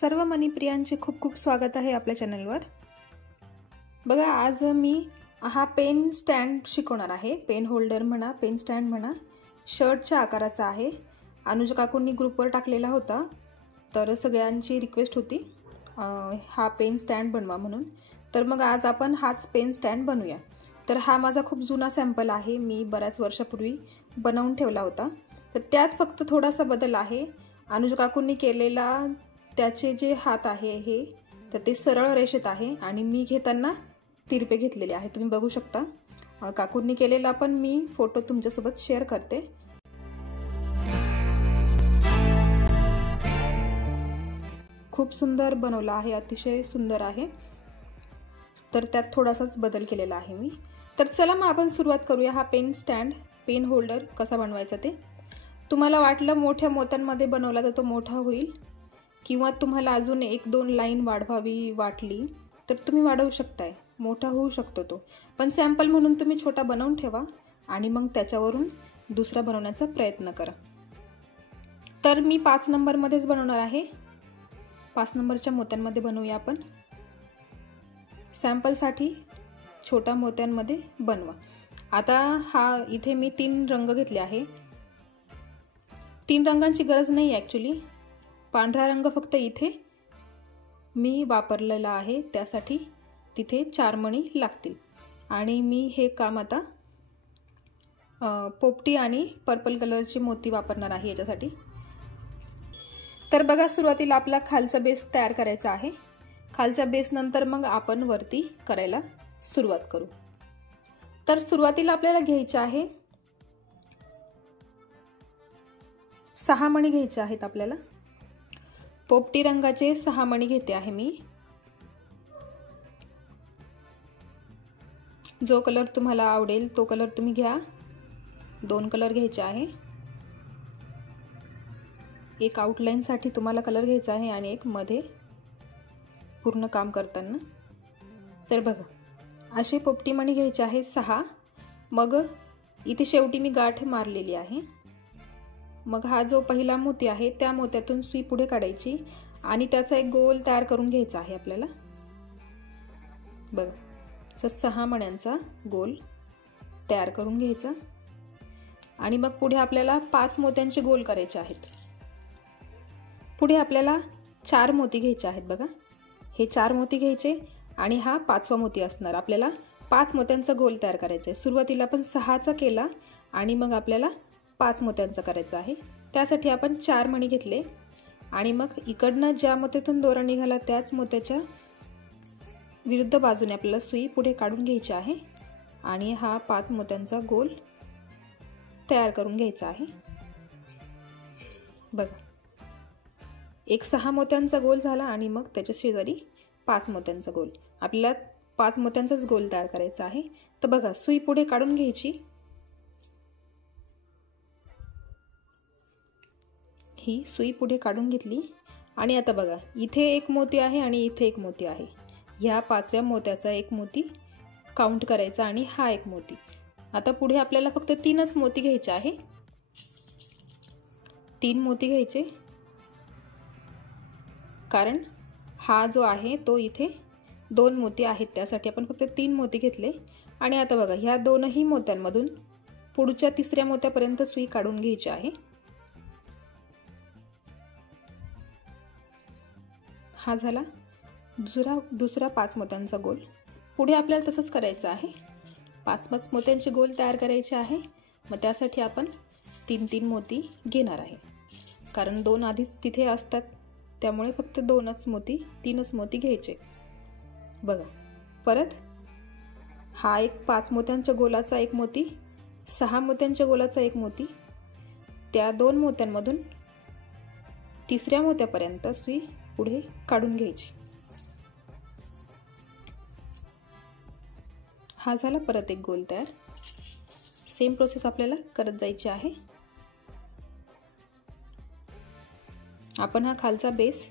सर्व मनीप्रियांचे खूप खूप स्वागत आहे आपल्या चॅनलवर। बघा, आज मी हा पेन स्टँड शिकवणार आहे। पेन होल्डर म्हणा, पेन स्टँड म्हणा, शर्टच्या आकाराचा आहे। अनुजा काकूंनी ग्रुपवर टाकलेला होता, तर सगळ्यांची रिक्वेस्ट होती हा पेन स्टँड बनवा म्हणून। तर मग आज आपण हाच पेन स्टँड बनवूया। तर हा माझा खूप जुना सॅम्पल आहे, मी बऱ्याच वर्षापूर्वी बनवून ठेवला होता। तर त्यात फक्त थोडासा बदल आहे। अनुजा काकूंनी केलेला त्याचे जे हात आहे हे तर ते सरळ रेषेत आहे आणि मी घेताना तिरपे घेतलेले आहे, तुम्ही बघू शकता। काकूंनी केलेला पण मी फोटो तुमच्यासोबत शेअर करते। खूप सुंदर बनवला आहे, अतिशय सुंदर आहे। तर त्यात थोडासाच बदल केलेला आहे मी। तर चला मग आपण सुरुवात करूया हा पेन स्टँड, पेन होल्डर कसा बनवायचा ते। तुम्हाला वाटलं मोठ्या मोत्यांमध्ये बनवला तर तो मोठा होईल, किंवा तुम्हाला अजून एक दोन लाईन वाढवावी वाटली तर तुम्ही वाढवू शकताय, मोठा होऊ शकतो तो। पण सॅम्पल म्हणून तुम्ही छोटा बनवून ठेवा आणि मग त्याच्यावरून दुसरा बनवण्याचा प्रयत्न करा। तर मी 5 नंबरमध्येच बनवणार आहे, 5 नंबरच्या मोत्यांमध्ये बनवूया आपण। सॅम्पलसाठी छोट्या मोत्यांमध्ये बनवा। आता हा इथे मी 3 रंग घेतले आहे। 3 रंगांची गरज नाही ॲक्च्युली, पांढरा रंग फक्त इथे मी वापरलेला आहे, त्यासाठी तिथे 4 मणी लागतील। आणि मी हे काम आता पोपटी आणि पर्पल कलरची मोती वापरणार आहे याच्यासाठी। तर बघा, सुरुवातीला आपला खालचा बेस तयार करायचा आहे। खालच्या बेस नंतर मग आपण वरती करायला सुरुवात करू। तर सुरुवातीला आपल्याला घ्यायचे आहे 6 मणी घ्यायचे आहेत आपल्याला। पोपटी रंगाचे 6 मणी घेते आहे मी। जो कलर तुम्हाला आवडेल तो कलर तुम्ही घ्या। 2 कलर घ्यायचे आहे, एक आउटलाईन साठी तुम्हाला कलर घ्यायचा आहे आणि एक मध्ये पूर्ण काम करताना। तर बघा, असे पोपटी मणी घ्यायचे आहे 6। मग इथे शेवटी मी गाठ मारलेली आहे। मग हा जो पहिला मोती आहे त्या मोत्यातून सुई पुढे काढायची आणि त्याचा एक गोल तयार करून घ्यायचा आहे आपल्याला। बघा, 6 मण्यांचा गोल तयार करून घ्यायचा आणि मग पुढे आपल्याला 5 मोत्यांचे गोल करायचे आहेत। पुढे आपल्याला 4 मोती घ्यायचे आहेत। बघा, हे 4 मोती घ्यायचे आणि हा 5वा मोती असणार। आपल्याला 5 मोत्यांचा गोल तयार करायचा आहे। सुरुवातीला आपण 6चा केला आणि मग आपल्याला 5 मोत्यांचा करायचा आहे। त्यासाठी आपण 4 मणी घेतले आणि मग इकडनं ज्या मोत्यातून दोरा निघाला त्याच मोत्याच्या विरुद्ध बाजूने आपल्याला सुई पुढे काढून घ्यायची आहे आणि हा 5 मोत्यांचा गोल तयार करून घ्यायचा आहे। बघा, एक 6 मोत्यांचा गोल झाला आणि मग त्याच्या शेजारी 5 मोत्यांचा गोल। आपल्याला 5 मोत्यांचाच गोल तयार करायचा आहे। तर बघा, सुई पुढे काढून घ्यायची, ही सुई पुढे काढून घेतली आणि आता बघा, इथे एक मोती आहे आणि इथे एक मोती आहे। ह्या 5व्या मोत्याचा एक मोती काउंट करायचा आणि हा एक मोती। आता पुढे आपल्याला फक्त 3च मोती घ्यायचे आहे। 3 मोती घ्यायचे, कारण हा जो आहे तो इथे 2 मोती आहेत, त्यासाठी आपण फक्त 3 मोती घेतले। आणि आता बघा, ह्या दोनही मोत्यांमधून पुढच्या 3ऱ्या मोत्यापर्यंत सुई काढून घ्यायची आहे। हा झाला दुसरा 5 मोत्यांचा गोल। पुढे आपल्याला तसंच करायचं आहे, 5-5 मोत्यांचे गोल तयार करायचे आहे। मग त्यासाठी आपण 3-3 मोती घेणार आहे, कारण 2 आधीच तिथे असतात, त्यामुळे फक्त 3च मोती घ्यायचे। बघा, परत हा एक 5 मोत्यांच्या गोलाचा एक मोती, 6 मोत्यांच्या गोलाचा एक मोती, त्या 2 मोत्यांमधून 3ऱ्या मोत्यापर्यंत सुई पुढे काढून घ्यायची। हा झाला परत एक गोल तयार। सेम प्रोसेस आपल्याला करत जायची आहे। आपण हा खालचा बेस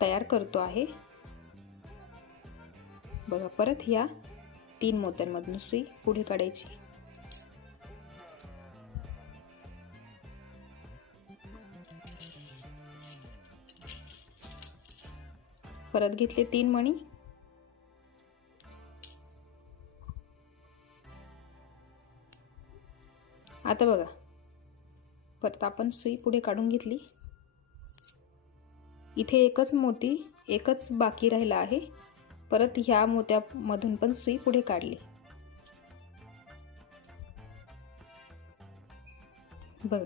तयार करतो आहे। बघा, परत ह्या 3 मोत्यांमधून सुई पुढे काढायची, परत घेतले 3 मणी. आता बघा परत आपण सुई पुढे काढून घेतली. इथे एकच मोती एकच बाकी राहिला आहे. परत ह्या मोत्यामधून पण सुई पुढे काढली. बघा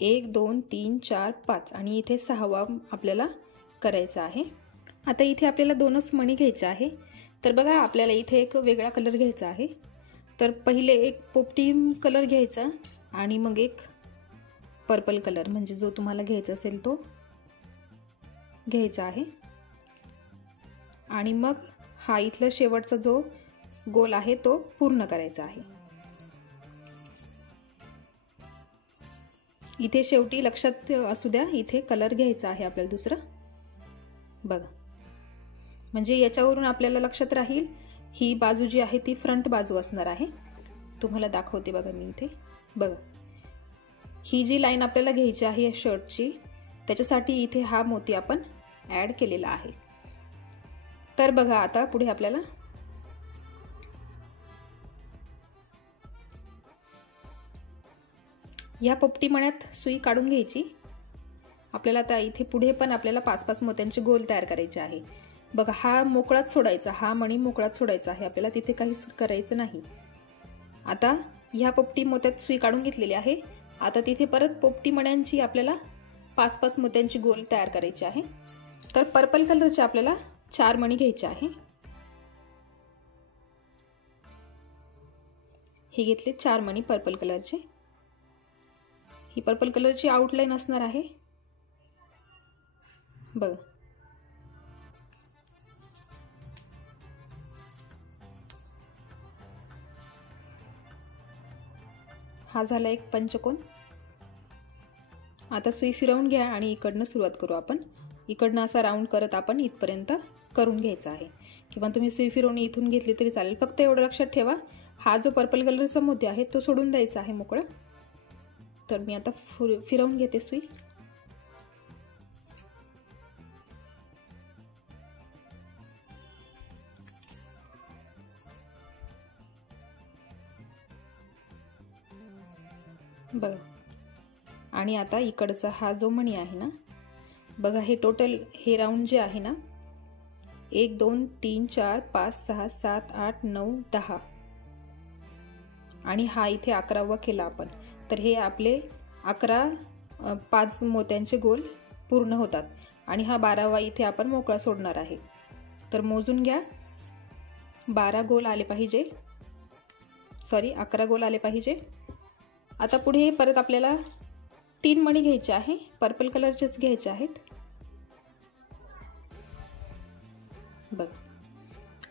1 2 3 4 5 आणि इथे 6वा आपल्याला करायचा आहे. आता इथे आपल्याला 2च मणी घ्यायचे आहे. तर बघा आपल्याला इथे एक वेगळा कलर घ्यायचा आहे. तर पहिले एक पोपटी कलर घ्यायचा आणि मग एक पर्पल कलर म्हणजे जो तुम्हाला घ्यायचा असेल तो घ्यायचा आहे. आणि मग हा इथला शेवटचा जो गोल आहे तो पूर्ण करायचा आहे. इथे शेवटी लक्षात असू द्या इथे कलर घ्यायचा आहे आपल्याला दुसरा. बघा म्हणजे याच्यावरून आपल्याला लक्षात राहील ही बाजू जी आहे ती फ्रंट बाजू असणार आहे. तुम्हाला दाखवते बघा मी इथे. बघा ही जी लाईन आपल्याला घ्यायची आहे शर्टची त्याच्यासाठी इथे हा मोती आपण ॲड केलेला आहे. तर बघा आता पुढे आपल्याला या पोपटी मण्यात सुई काढून घ्यायची. आपल्याला आता इथे पुढे पण आपल्याला 5-5 मोत्यांचे गोल तयार करायचे आहे. बघा हा मोकळाच सोडायचा, हा मणी मोकळाच सोडायचा आहे. आपल्याला तिथे काहीच करायचं नाही. आता ह्या पोपटी मोत्यात सुई काढून घेतलेली आहे. आता तिथे परत पोपटी मण्यांची आपल्याला 5-5 मोत्यांची गोल तयार करायची आहे. तर पर्पल कलरचे आपल्याला 4 मणी घ्यायचे आहे. हे घेतले 4 मणी पर्पल कलरचे. ही पर्पल कलरची आउटलाईन असणार आहे. बघा हा झाला एक पंचकोन. आता सुई फिरवून घ्या आणि इकडनं सुरुवात करू आपण. इकडनं असा राऊंड करत आपण इथपर्यंत करून घ्यायचा आहे. किंवा तुम्ही सुई फिरवून इथून घेतली तरी चालेल. फक्त एवढं लक्षात ठेवा हा जो पर्पल कलरचा मोती आहे तो सोडून द्यायचा आहे मोकळा. तर मी आता फिरवून घेते सुई. बघा आणि आता इकडचा हा जो मणी आहे ना बघा हे टोटल हे राऊंड जे आहे ना 1 2 3 4 5 6 7 8 9 10 आणि हा इथे 11वा केला आपण. तर हे आपले 11 5 मोत्यांचे गोल पूर्ण होतात. आणि हा 12वा इथे आपण मोकळा सोडणार आहे. तर मोजून घ्या 12 गोल आले पाहिजे, सॉरी 11 गोल आले पाहिजे. आता पुढे परत आपल्याला 3 मणी घ्यायचे आहे. पर्पल कलरचेच घ्यायचे आहेत. बघ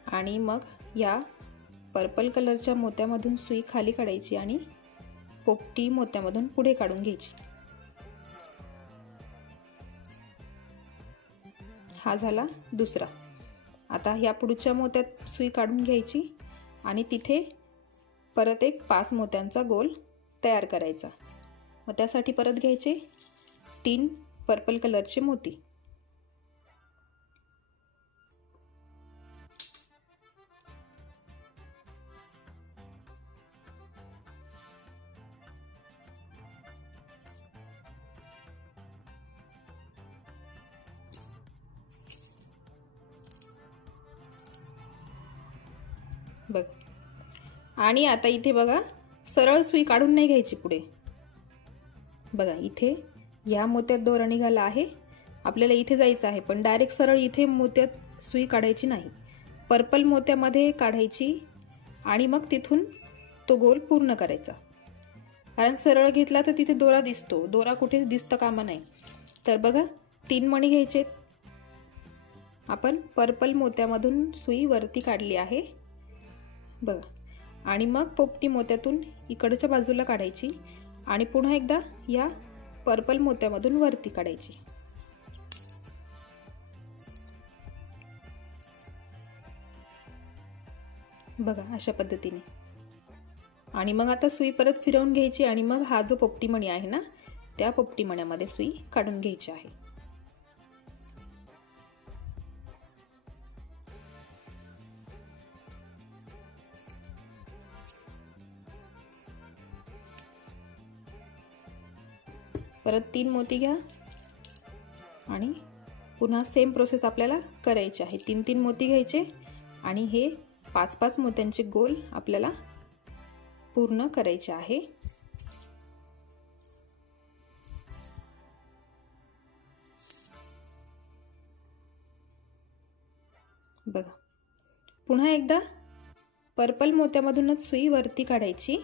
आणि मग या पर्पल कलरच्या मोत्यामधून सुई खाली काढायची आणि पोपटी मोत्यामधून पुढे काढून घ्यायची. हा झाला दुसरा. आता ह्या पुढच्या मोत्यात सुई काढून घ्यायची आणि तिथे परत एक 5 मोत्यांचा गोल तयार करायचा. मग त्यासाठी परत घ्यायचे 3 पर्पल कलरचे मोती. बघ आणि आता इथे बघा सरळ सुई काढून नाही घ्यायची पुढे. बघा इथे या मोत्यात दोरा निघाला आहे. आपल्याला इथे जायचं आहे पण डायरेक्ट सरळ इथे मोत्यात सुई काढायची नाही. पर्पल मोत्यामध्ये काढायची आणि मग तिथून तो गोल पूर्ण करायचा. कारण सरळ घेतला तर तिथे दोरा दिसतो, दोरा कुठे दिसतं कामा नाही. तर बघा 3 मणी घ्यायचे. आपण पर्पल मोत्यामधून सुई वरती काढली आहे बघा. आणि मग पोपटी मोत्यातून इकडच्या बाजूला काढायची आणि पुन्हा एकदा या पर्पल मोत्यामधून वरती काढायची. बघा अशा पद्धतीने. आणि मग आता सुई परत फिरवून घ्यायची आणि मग हा जो पोपटी मणी आहे ना त्या पोपटी मण्यामध्ये सुई काढून घ्यायची आहे. परत 3 मोती घ्या आणि पुन्हा सेम प्रोसेस आपल्याला करायची आहे। 3-3 मोती घ्यायचे आणि हे 5-5 मोत्यांचे गोल आपल्याला पूर्ण करायचे आहे। बघा, पुन्हा एकदा पर्पल मोत्यामधूनच सुई वरती काढायची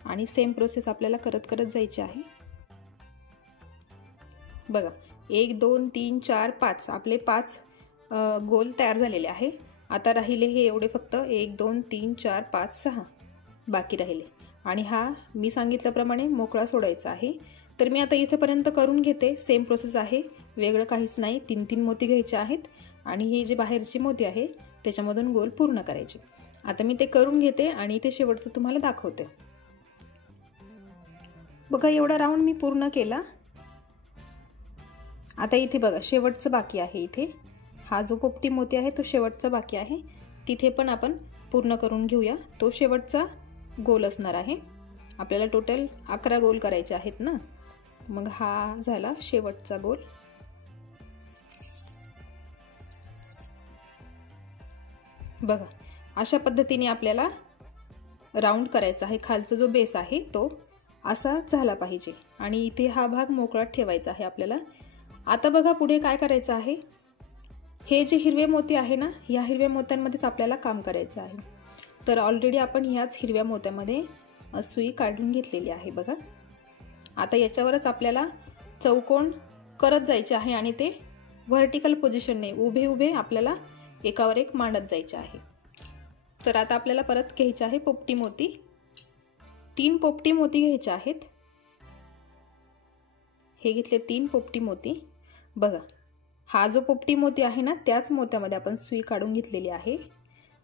आणि सेम प्रोसेस आपल्याला करत करत जायची आहे। बघा, 1 2 3 4 5 आपले 5 गोल तयार झालेले आहे। आता राहिले हे एवढे फक्त 1 2 3 4 5 6 बाकी राहिले आणि हा मी सांगितल्याप्रमाणे मोकळा सोडायचा आहे। तर मी आता इथेपर्यंत करून घेते। सेम प्रोसेस आहे, वेगळं काहीच नाही। 3-3 मोती घ्यायचे आहेत आणि हे जे बाहेरचे मोती आहे त्याच्यामधून गोल पूर्ण करायचे। आता मी ते करून घेते आणि ते शेवटचं तुम्हाला दाखवते। बघा, एवढा राऊंड मी पूर्ण केला। आता इथे बघा शेवटचं बाकी आहे। इथे हा जो पोपटी मोती आहे तो शेवटचा बाकी आहे, तिथे पण आपण पूर्ण करून घेऊया। तो शेवटचा गोल असणार आहे। आपल्याला टोटल 11 गोल करायचे आहेत ना, मग हा झाला शेवटचा गोल। बघा, अशा पद्धतीने आपल्याला राऊंड करायचा आहे। खालचा जो बेस आहे तो असा झाला पाहिजे आणि इथे हा भाग मोकळा ठेवायचा आहे आपल्याला। आता बघा पुढे काय करायचं आहे। हे जे हिरवे मोती आहे ना, या हिरव्या मोत्यांमध्येच आपल्याला काम करायचं आहे। तर ऑलरेडी आपण ह्याच हिरव्या मोत्यामध्ये सुई काढून घेतलेली आहे। बघा, आता याच्यावरच आपल्याला चौकोन करत जायचे आहे आणि ते व्हर्टिकल पोझिशनने उभे उभे आपल्याला एकावर एक मांडत जायचे आहे। तर आता आपल्याला परत घ्यायचे आहे पोपटी मोती। 3 पोपटी मोती घ्यायचे आहेत। हे घेतले 3 पोपटी मोती। बघा, हा जो पोपटी मोती आहे ना, त्याच मोत्यामध्ये आपण सुई काढून घेतलेली आहे।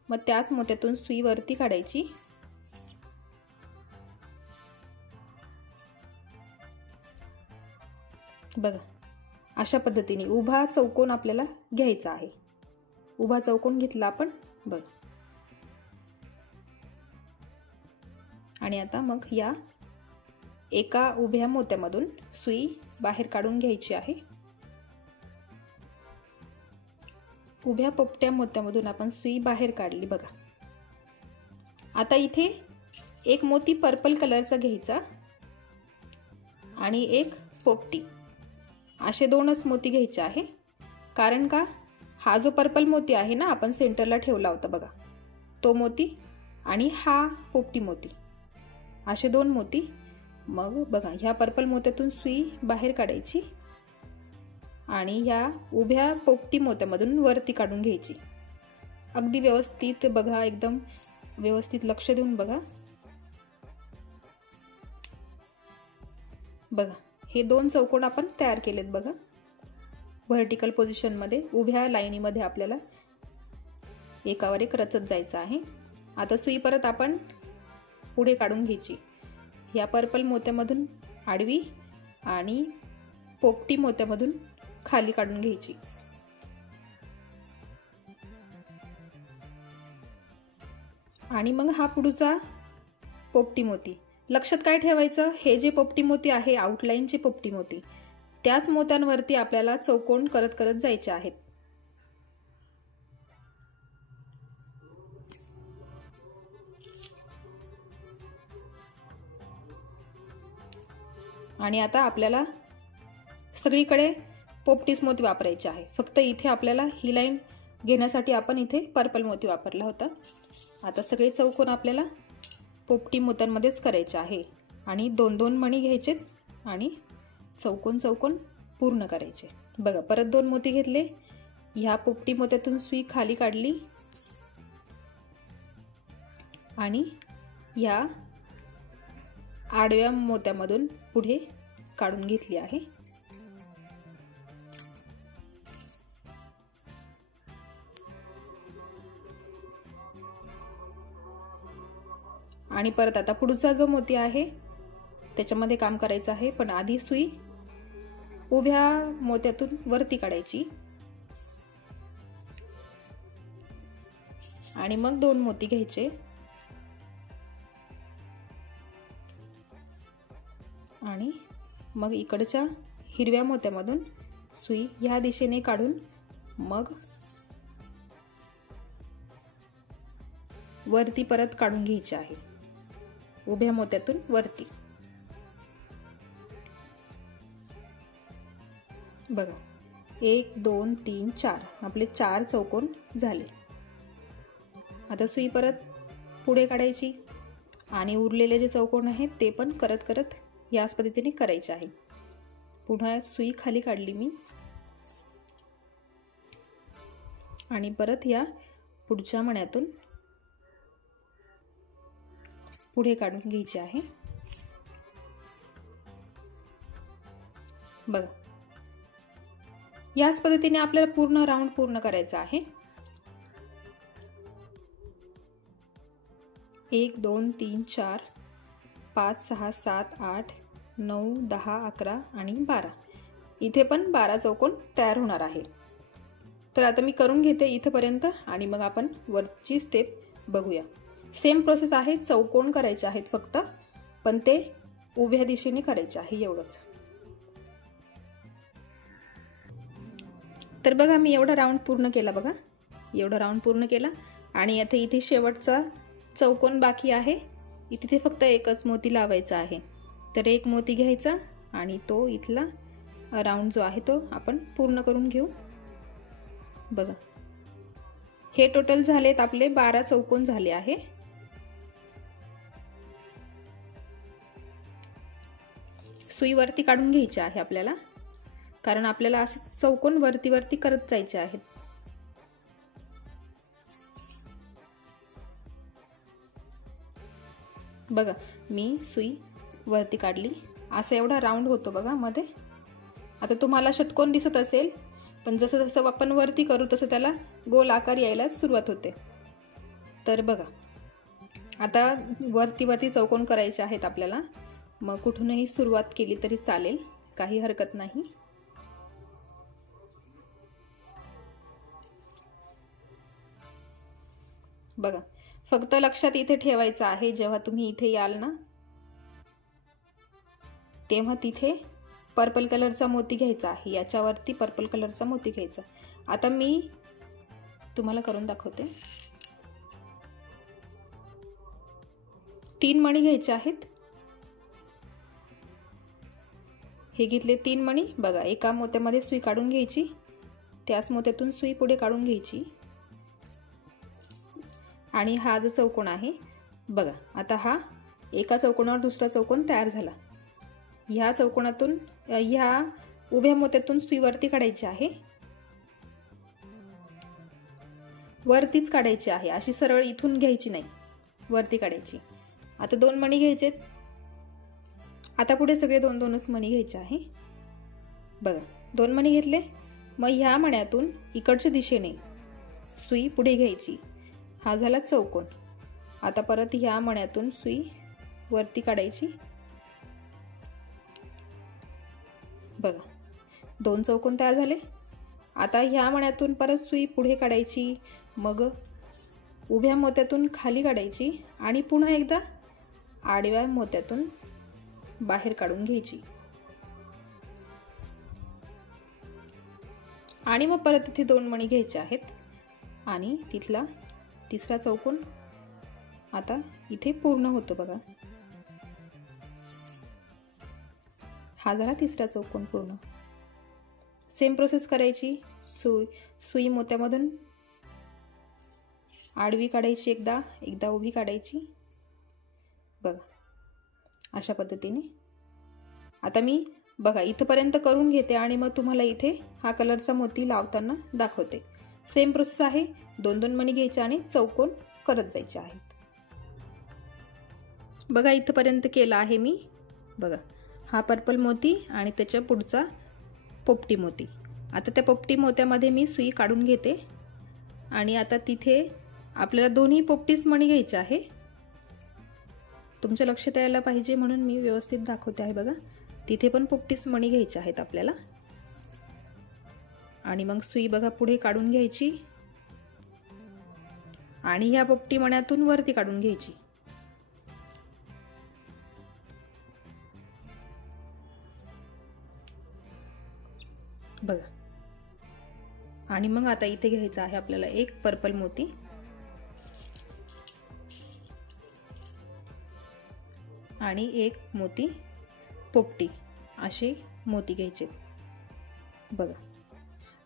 मग त्याच मोत्यातून सुई वरती काढायची बघा, अशा पद्धतीने उभा चौकोन आपल्याला घ्यायचा आहे। उभा चौकोन घेतला आपण बघ, आणि आता मग या एका उभ्या मोत्यामधून सुई बाहेर काढून घ्यायची आहे। उभ्या पोपट्या मोत्यामधून आपण सुई बाहेर काढली बघा। आता इथे एक मोती पर्पल कलरचा घ्यायचा आणि एक पोपटी, असे 2च मोती घ्यायचे आहे। कारण का, हा जो पर्पल मोती आहे ना, आपण सेंटरला ठेवला होता बघा, तो मोती आणि हा पोपटी मोती, असे 2 मोती। मग बघा, ह्या पर्पल मोत्यातून सुई बाहेर काढायची आणि ह्या उभ्या पोपटी मोत्यामधून वरती काढून घ्यायची। अगदी व्यवस्थित बघा, एकदम व्यवस्थित लक्ष देऊन बघा। बघा, हे 2 चौकोन आपण तयार केलेत बघा, व्हर्टिकल पोझिशन मध्ये उभ्या लाईनीमध्ये आपल्याला एकावर एक रचत जायचं आहे। आता सुई परत आपण पुढे काढून घ्यायची, या पर्पल मोत्यामधून आडवी आणि पोपटी मोत्यामधून खाली काढून घ्यायची। आणि मग हा पुढचा पोपटी मोती। लक्षात काय ठेवायचं, हे जे पोपटी मोती आहे आउटलाईनचे पोपटी मोती, त्याच मोत्यांवरती आपल्याला चौकोन करत करत जायचे आहेत। आणि आता आपल्याला सगळीकडे पोपटीच मोती वापरायचे आहे। फक्त इथे आपल्याला ही लाईन घेण्यासाठी आपण इथे पर्पल मोती वापरला होता। आता सगळे चौकोन आपल्याला पोपटी मोत्यांमध्येच करायचे आहे आणि 2-2 मणी घ्यायचे आणि चौकोन चौकोन पूर्ण करायचे। बघा, परत 2 मोती घेतले, ह्या पोपटी मोत्यातून सुई खाली काढली आणि या आडव्या मोत्यामधून पुढे काढून घेतली आहे। आणि परत आता पुढचा जो मोती आहे त्याच्यामध्ये काम करायचं आहे, पण आधी सुई उभ्या मोत्यातून वरती काढायची आणि मग 2 मोती घ्यायचे आणि मग इकडच्या हिरव्या मोत्यामधून सुई ह्या दिशेने काढून मग वरती परत काढून घ्यायची आहे, उभ्या मोत्यातून वरती। बघा 1 2 3 4 आपले 4 चौकोन झाले। आता सुई परत पुढे काढायची आणि उरलेले जे चौकोन आहेत ते पण करत करत याच पद्धतीने करायचे आहे। पुन्हा सुई खाली काढली मी आणि परत या पुढच्या मण्यातून पुढे काढून घ्यायचे आहे। बघा याच पद्धतीने आपल्याला पूर्ण राऊंड पूर्ण करायचा आहे। 1 2 3 4 5 6 7 8 9 10 11 आणि 12 इथे पण 12 चौकोन तयार होणार आहे। तर आता मी करून घेते इथपर्यंत आणि मग आपण वरची स्टेप बघूया। सेम प्रोसेस आहे, चौकोन करायचे आहेत फक्त, पण ते उभ्या दिशेने करायचे आहे एवढंच। तर बघा मी एवढा राऊंड पूर्ण केला, बघा एवढा राऊंड पूर्ण केला आणि आता इथे शेवटचा चौकोन बाकी आहे। इथे फक्त एकच मोती लावायचा आहे। तर एक मोती घ्यायचा आणि तो इथला राऊंड जो आहे तो आपण पूर्ण करून घेऊ। बघा हे टोटल झालेत आपले 12 चौकोन झाले आहे। सुई वरती काढून घ्यायची आहे आपल्याला, कारण आपल्याला असे चौकोन वरती वरती करत जायचे आहेत। बघा मी सुई वरती काढली, असा एवढा राऊंड होतो बघा मध्ये। आता तुम्हाला षटकोन दिसत असेल, पण जसं जसं आपण वरती करू तसं त्याला गोल आकार यायला सुरुवात होते। तर बघा आता वरती वरती चौकोन करायचे आहेत आपल्याला, मग कुठूनही सुरुवात केली तरी चालेल, काही हरकत नाही। बघा फक्त लक्षात इथे ठेवायचं आहे, जेव्हा तुम्ही इथे याल ना तेव्हा तिथे पर्पल कलरचा मोती घ्यायचा आहे, याच्यावरती पर्पल कलरचा मोती घ्यायचा। आता मी तुम्हाला करून दाखवते। 3 मणी घ्यायचे आहेत, हे घेतले 3 मणी। बघा एका मोत्यामध्ये सुई काढून घ्यायची, त्याच मोत्यातून सुई पुढे काढून घ्यायची आणि हा जो चौकोन आहे बघा, आता हा एका चौकोनावर दुसरा चौकोन तयार झाला। ह्या चौकोनातून ह्या उभ्या मोत्यातून सुई वरती काढायची आहे, वरतीच काढायची आहे, अशी सरळ इथून घ्यायची नाही, वरती काढायची। आता 2 मणी घ्यायचेत, आता पुढे सगळे 2-2च मणी घ्यायचे आहे। बघा 2 मणी घेतले, मग ह्या मण्यातून इकडच्या दिशेने सुई पुढे घ्यायची, हा झाला चौकोन। आता परत ह्या मण्यातून सुई वरती काढायची। बघा 2 चौकोन तयार झाले। आता ह्या मण्यातून परत सुई पुढे काढायची, मग उभ्या मोत्यातून खाली काढायची आणि पुन्हा एकदा आडव्या मोत्यातून बाहेर काढून घ्यायची आणि मग परत इथे 2 मणी घ्यायचे आहेत आणि तिथला तिसरा चौकोन आता इथे पूर्ण होतो। बघा हा झाला तिसरा चौकोन पूर्ण। सेम प्रोसेस करायची, सुई मोत्यामधून आडवी काढायची, एकदा उभी काढायची। बघा अशा पद्धतीने आता मी बघा इथपर्यंत करून घेते आणि मग तुम्हाला इथे हा कलरचा मोती लावताना दाखवते। सेम प्रोसेस आहे, 2-2 मणी घ्यायचे आणि चौकोन करत जायचे आहेत। बघा इथपर्यंत केला आहे मी। बघा हा पर्पल मोती आणि त्याच्या पुढचा पोपटी मोती। आता त्या पोपटी मोत्यामध्ये मी सुई काढून घेते आणि आता तिथे आपल्याला दोन्ही पोपटीच मणी घ्यायचे आहे। तुमच्या लक्षात यायला पाहिजे म्हणून मी व्यवस्थित दाखवते आहे। बघा तिथे पण पोपटीच मणी घ्यायचे आहेत आपल्याला आणि मग सुई बघा पुढे काढून घ्यायची आणि ह्या पोपटी मण्यातून वरती काढून घ्यायची। बघा. आणि मग आता इथे घ्यायचा आहे आपल्याला एक पर्पल मोती आणि एक मोती पोपटी, असे मोती घ्यायचे बघा.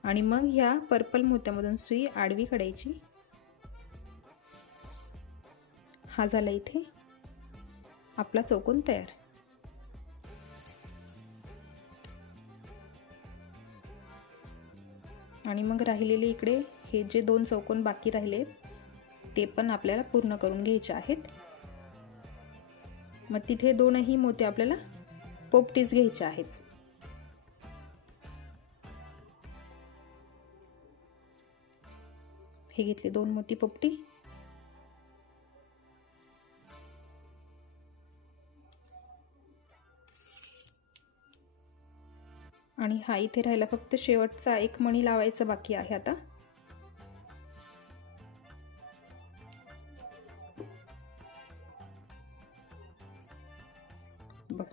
आणि मग ह्या पर्पल मोत्यामधून सुई आडवी काढायची. हा झाला इथे आपला चौकोन तयार. आणि मग राहिलेले इकडे हे जे 2 चौकोन बाकी राहिले ते पण आपल्याला पूर्ण करून घ्यायचे आहेत. मग तिथे 2ही मोती आपल्याला पोपटीच घ्यायचे आहेत. हे घेतले 2 मोती पोपटी. आणि हा इथे राहिला फक्त शेवटचा एक मणी लावायचा बाकी आहे आता. बघा,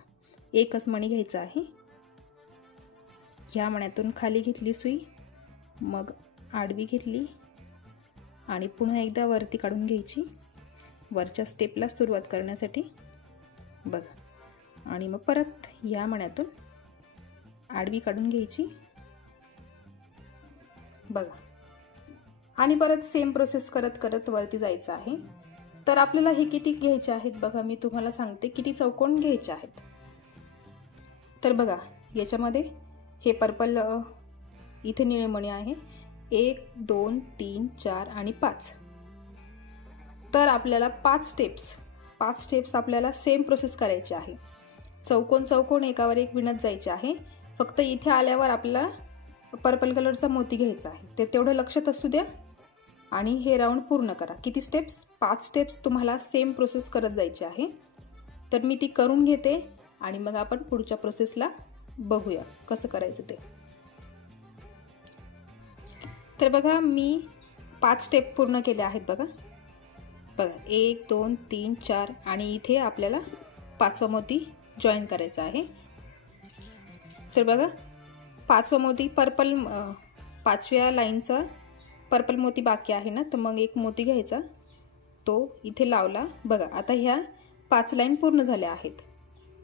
एकच मणी घ्यायचा आहे. ह्या मण्यातून खाली घेतली सुई, मग आडवी घेतली आणि पुन्हा एकदा वरती काढून घ्यायची वरच्या स्टेपला सुरुवात करण्यासाठी. बघा, आणि मग परत या मण्यातून आडवी काढून घ्यायची बघा. आणि परत सेम प्रोसेस करत करत वरती जायचं आहे. तर आपल्याला हे किती घ्यायचे आहेत बघा, मी तुम्हाला सांगते किती चौकोन घ्यायचे आहेत. तर बघा, याच्यामध्ये हे पर्पल इथे निळे मणी आहे 1 2 3 4 आणि 5. तर आपल्याला 5 स्टेप्स आपल्याला सेम प्रोसेस करायची आहे. चौकोन चौकोन एकावर एक विणत जायचे आहे. फक्त इथे आल्यावर आपल्याला पर्पल कलरचा मोती घ्यायचा आहे, ते तेवढं लक्षात असू द्या. आणि हे राऊंड पूर्ण करा. किती स्टेप्स? 5 स्टेप्स तुम्हाला सेम प्रोसेस करत जायची आहे. तर मी ती करून घेते आणि मग आपण पुढच्या प्रोसेसला बघूया कसं करायचं ते. तर बघा, मी 5 स्टेप पूर्ण केल्या आहेत बघा. 1 2 3 4 आणि इथे आपल्याला 5वा मोती जॉईन करायचा आहे. तर बघा, 5वा मोती पर्पल 5व्या लाईनचा पर्पल मोती बाकी आहे ना, तर मग एक मोती घ्यायचा, तो इथे लावला. बघा, आता ह्या 5 लाईन पूर्ण झाल्या आहेत.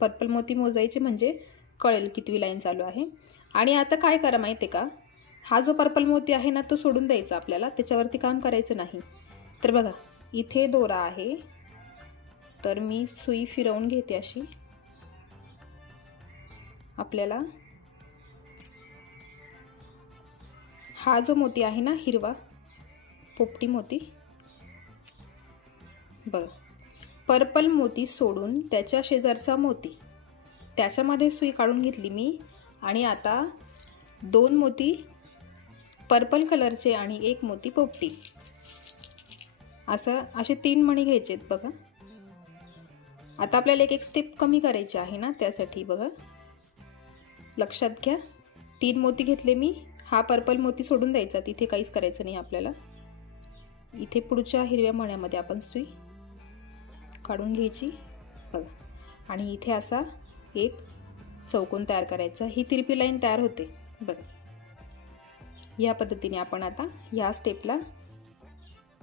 पर्पल मोती मोजायचे म्हणजे कळेल कितवी लाईन चालू आहे. आणि आता काय करा माहिती आहे का, हा जो पर्पल मोती आहे ना तो सोडून द्यायचा आपल्याला, त्याच्यावरती काम करायचं नाही. तर बघा, इथे दोरा आहे, तर मी सुई फिरवून घेते अशी. आपल्याला हा जो मोती आहे ना हिरवा पोपटी मोती, बघा, पर्पल मोती सोडून त्याच्या शेजारचा मोती, त्याच्यामध्ये सुई काढून घेतली मी. आणि आता 2 मोती पर्पल कलरचे आणि 1 मोती पोपटी, असे 3 मणी घ्यायचे आहेत बघा. आता आपल्याला एक स्टेप कमी करायची आहे ना, त्यासाठी बघा लक्षात घ्या. 3 मोती घेतले मी. हा पर्पल मोती सोडून द्यायचा, तिथे काहीच करायचं नाही आपल्याला. इथे पुढच्या हिरव्या मण्यामध्ये आपण सुई काढून घ्यायची बघा. आणि इथे असा एक चौकोन तयार करायचा. ही तिरपी लाईन तयार होते बघा. या पद्धतीने आपण आता या स्टेपला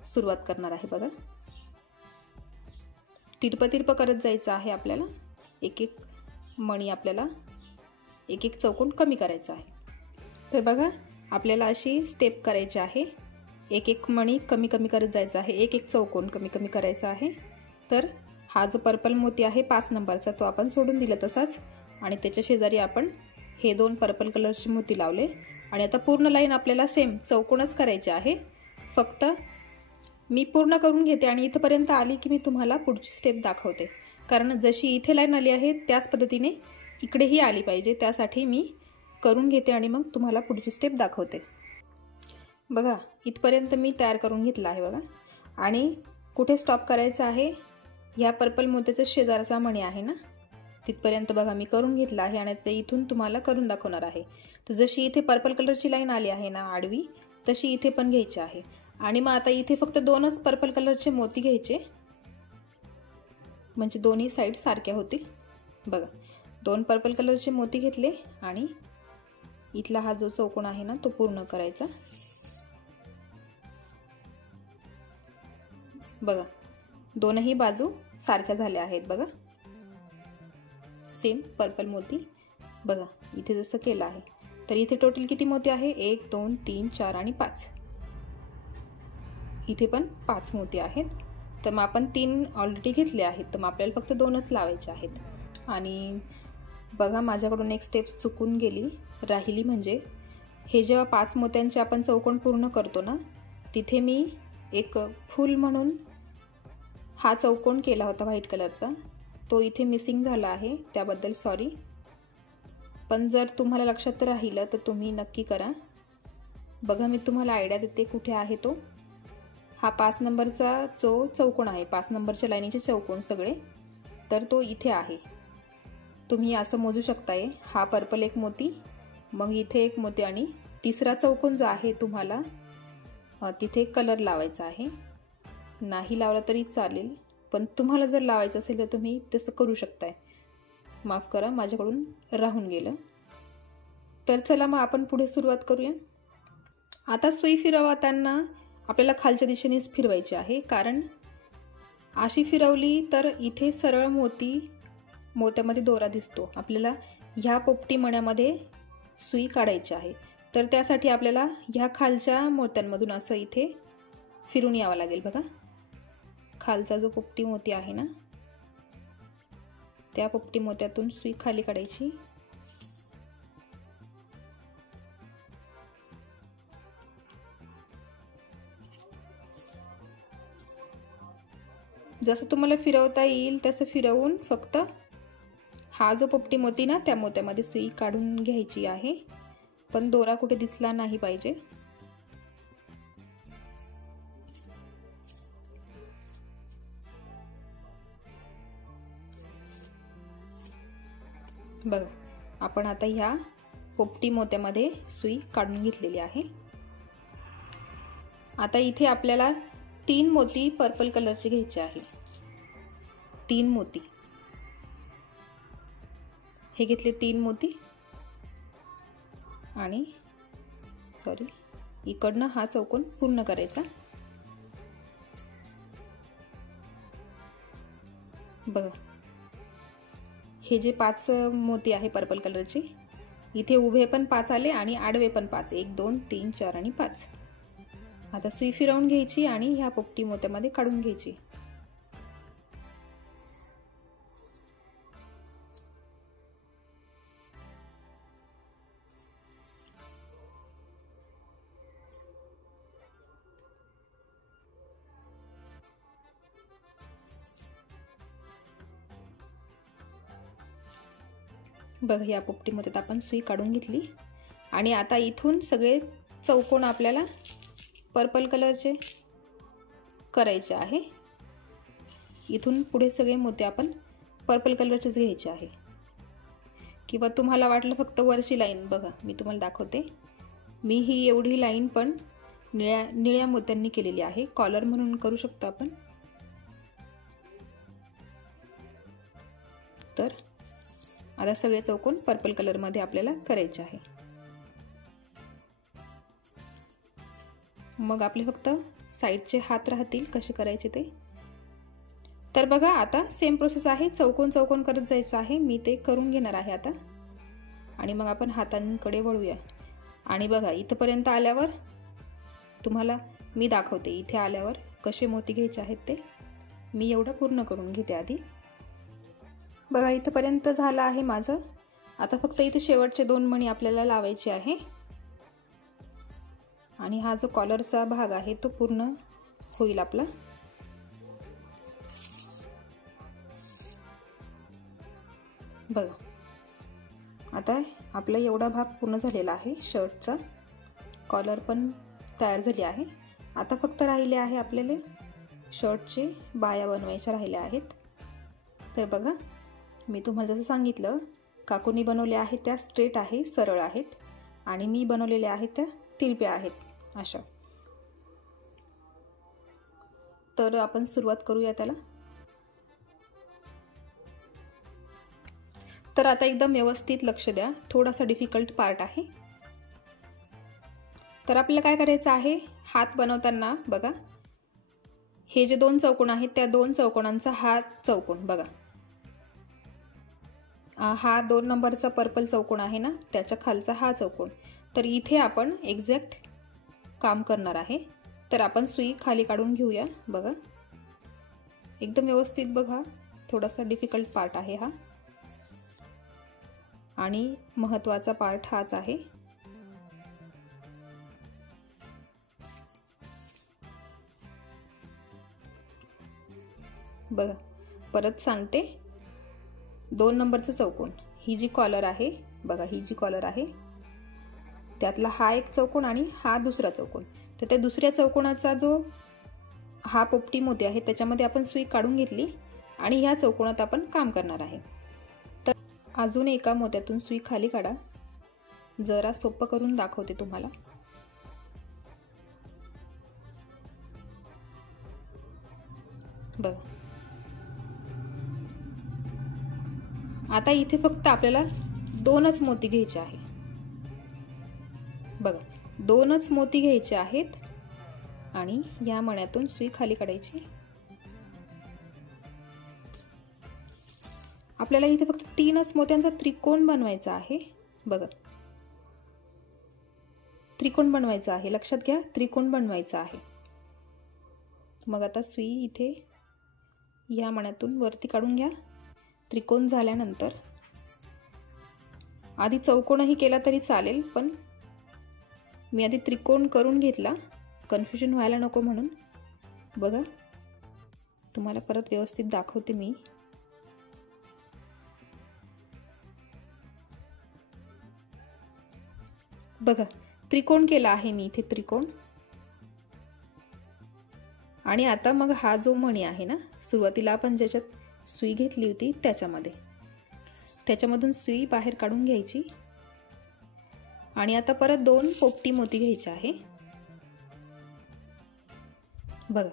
सुरुवात करणार आहे बघा. तिरपं करत जायचं आहे आपल्याला. एक एक मणी आपल्याला एक एक चौकोन कमी करायचा आहे. तर बघा, आपल्याला अशी स्टेप करायची आहे. एक एक मणी कमी कमी करत जायचं आहे, एक एक चौकोन कमी कमी करायचा आहे. तर हा जो पर्पल मोती आहे 5 नंबरचा, तो आपण सोडून दिला तसाच. आणि त्याच्या शेजारी आपण हे 2 पर्पल कलरचे मोती लावले. आणि आता पूर्ण लाईन आपल्याला सेम चौकोनच करायचे आहे. फक्त मी पूर्ण करून घेते आणि इथपर्यंत आली की मी तुम्हाला पुढची स्टेप दाखवते. कारण जशी इथे लाईन आली आहे त्याच पद्धतीने इकडेही आली पाहिजे, त्यासाठी मी करून घेते आणि मग तुम्हाला पुढची स्टेप दाखवते. बघा, इथपर्यंत मी तयार करून घेतला आहे बघा. आणि कुठे स्टॉप करायचं आहे, ह्या पर्पल मोत्याचा शेजारचा मणी आहे ना, तिथपर्यंत बघा मी करून घेतला आहे. आणि ते इथून तुम्हाला करून दाखवणार आहे. तर जशी इथे पर्पल कलरची लाईन आली आहे ना आडवी, तशी इथे पण घ्यायची आहे. आणि मग आता इथे फक्त 2च पर्पल कलरचे मोती घ्यायचे, म्हणजे दोन्ही साईड सारख्या होतील. बघा, 2 पर्पल कलरचे मोती घेतले आणि इथला हा जो चौकोन आहे ना तो पूर्ण करायचा। बघा दोनही बाजू सारख्या झाल्या आहेत बघा, सेम पर्पल मोती। बघा इथे जसं केलं आहे तर इथे टोटल किती मोती आहे, 1 2 3 4 आणि 5। इथे पण 5 मोती आहेत। तर मग आपण 3 ऑलरेडी घेतले आहेत, तर मग आपल्याला फक्त 2च लावायचे आहेत। आणि बघा माझ्याकडून एक स्टेप चुकून गेली राहिली, म्हणजे हे जेव्हा 5 मोत्यांचे आपण चौकोन पूर्ण करतो ना, तिथे मी एक फूल म्हणून हा चौकोन केला होता व्हाईट कलरचा, तो इथे मिसिंग झाला आहे, त्याबद्दल सॉरी। पण जर तुम्हाला लक्षात राहिलं तर तुम्ही नक्की करा। बघा मी तुम्हाला आयडिया देते कुठे आहे तो। हा 5 नंबरचा जो चौकोन आहे, 5 नंबरच्या लाईनीचे चौकोन सगळे, तर तो इथे आहे। तुम्ही असं मोजू शकताय, हा पर्पल एक मोती, मग इथे एक मोती, आणि तिसरा चौकोन जो आहे तुम्हाला तिथे कलर लावायचा आहे। नाही लावला तरी चालेल, पण तुम्हाला जर लावायचं असेल तर तुम्ही तसं करू शकताय। माफ करा माझ्याकडून राहून गेलं। तर चला मग आपण पुढे सुरुवात करूया। आता सुई फिरवताना आपल्याला खालच्या दिशेनेच फिरवायची आहे, कारण अशी फिरवली तर इथे सरळ मोत्यामध्ये दोरा दिसतो। आपल्याला ह्या पोपटी मण्यामध्ये सुई काढायची आहे, तर त्यासाठी आपल्याला ह्या खालच्या मोत्यांमधून असं इथे फिरून यावं लागेल। बघा खालचा जो पोपटी मोती आहे ना, त्या पोपटी मोत्यातून सुई खाली काढायची। जसं तुम्हाला फिरवता येईल तसं फिरवून फक्त हा जो पोपटी मोती ना त्या मोत्यामध्ये सुई काढून घ्यायची आहे, पण दोरा कुठे दिसला नाही पाहिजे। बघा आपण आता ह्या पोपटी मोत्यामध्ये सुई काढून घेतलेली आहे। आता इथे आपल्याला 3 मोती पर्पल कलरचे घ्यायचे आहे। 3 मोती हे घेतले, 3 मोती, आणि सॉरी इकडनं हा चौकोन पूर्ण करायचा। बघा हे जे 5 मोती आहे पर्पल कलरचे, इथे उभे पण 5 आले आणि आडवे पण 5, 1 2 3 4 आणि 5। आता सुई फिरवून घ्यायची आणि ह्या पोपटी मोत्यामध्ये काढून घ्यायची। बघा या पोपटी मोत्यात आपण सुई काढून घेतली, आणि आता इथून सगळे चौकोन आपल्याला पर्पल कलरचे करायचे आहे। इथून पुढे सगळे मोती आपण पर्पल कलरचेच घ्यायचे आहे। किंवा तुम्हाला वाटलं फक्त वरची लाईन, बघा मी तुम्हाला दाखवते, मी ही एवढी लाईन पण निळ्या मोत्यांनी केलेली आहे, कॉलर म्हणून करू शकतो आपण। तर आता सगळे चौकोन पर्पल कलर मध्ये आपल्याला करायचे आहे। मग आपले फक्त साईडचे हात राहतील कसे करायचे ते। तर बघा आता सेम प्रोसेस आहे, चौकोन चौकोन करत जायचं आहे। मी ते करून घेणार आहे आता, आणि मग आपण हातांकडे वळूया। आणि बघा इथपर्यंत आल्यावर तुम्हाला मी दाखवते, इथे आल्यावर कसे मोती घ्यायचे आहेत ते। मी एवढं पूर्ण करून घेते आधी। बघा इथपर्यंत झालं आहे माझं। आता फक्त इथे शेवटचे 2 मणी आपल्याला लावायचे आहे, आणि हा जो कॉलरचा भाग आहे तो पूर्ण होईल आपला। बघा आता आपला एवढा भाग पूर्ण झालेला आहे, शर्टचा कॉलर पण तयार झाली आहे। आता फक्त राहिले आहे आपल्याला शर्टचे बाया बनवायच्या राहिल्या आहेत। तर बघा मी तुम्हाला जसं सांगितलं, काकूनी बनवल्या आहेत त्या स्ट्रेट आहे, सरळ आहेत, आणि मी बनवलेल्या आहेत त्या तिरप्या आहेत अशा। तर आपण सुरुवात करूया त्याला। तर आता एकदम व्यवस्थित लक्ष द्या, थोडासा डिफिकल्ट पार्ट आहे, तर आपल्याला काय करायचं आहे, हात बनवताना बघा हे जे 2 चौकोन आहेत त्या 2 चौकोनांचा हा चौकोन बघा, हा 2 नंबरचा पर्पल चौकोन आहे ना, त्याच्या खालचा हा चौकोन, तर इथे आपण एक्झॅक्ट काम करणार आहे. तर आपण सुई खाली काढून घेऊया बघा, एकदम व्यवस्थित बघा. थोडासा डिफिकल्ट पार्ट आहे हा आणि महत्त्वाचा पार्ट हाच आहे. बघा परत सांगते, 2 नंबरचा चौकोन, ही जी कॉलर आहे बघा, ही जी कॉलर आहे त्यातला हा एक चौकोन आणि हा दुसरा चौकोन. तर त्या दुसऱ्या चौकोनाचा जो हा पोपटी मोती आहे त्याच्यामध्ये आपण सुई काढून घेतली आणि ह्या चौकोनात आपण काम करणार आहे. तर अजून एका मोत्यातून सुई खाली काढा, जरा सोपं करून दाखवते तुम्हाला. बघा आता इथे फक्त आपल्याला 2च मोती घ्यायचे आहे बघा, 2च मोती घ्यायचे आहेत आणि या मण्यातून सुई खाली काढायची. आपल्याला इथे फक्त 3च मोत्यांचा त्रिकोण बनवायचा आहे बघा, त्रिकोण बनवायचा आहे, लक्षात घ्या, त्रिकोण बनवायचा आहे. मग आता सुई इथे या मण्यातून वरती काढून घ्या. त्रिकोण झाल्यानंतर आधी चौकोनही केला तरी चालेल, पण मी आधी त्रिकोण करून घेतला, कन्फ्युजन व्हायला नको म्हणून. बघा तुम्हाला परत व्यवस्थित दाखवते मी. बघा त्रिकोण केला आहे मी इथे, त्रिकोण. आणि आता मग हा जो मणी आहे ना, सुरुवातीला आपण ज्याच्यात सुई घेतली होती त्याच्यामधून सुई बाहेर काढून घ्यायची आणि आता परत 2 पोपटी मोती घ्यायचे आहे बघा.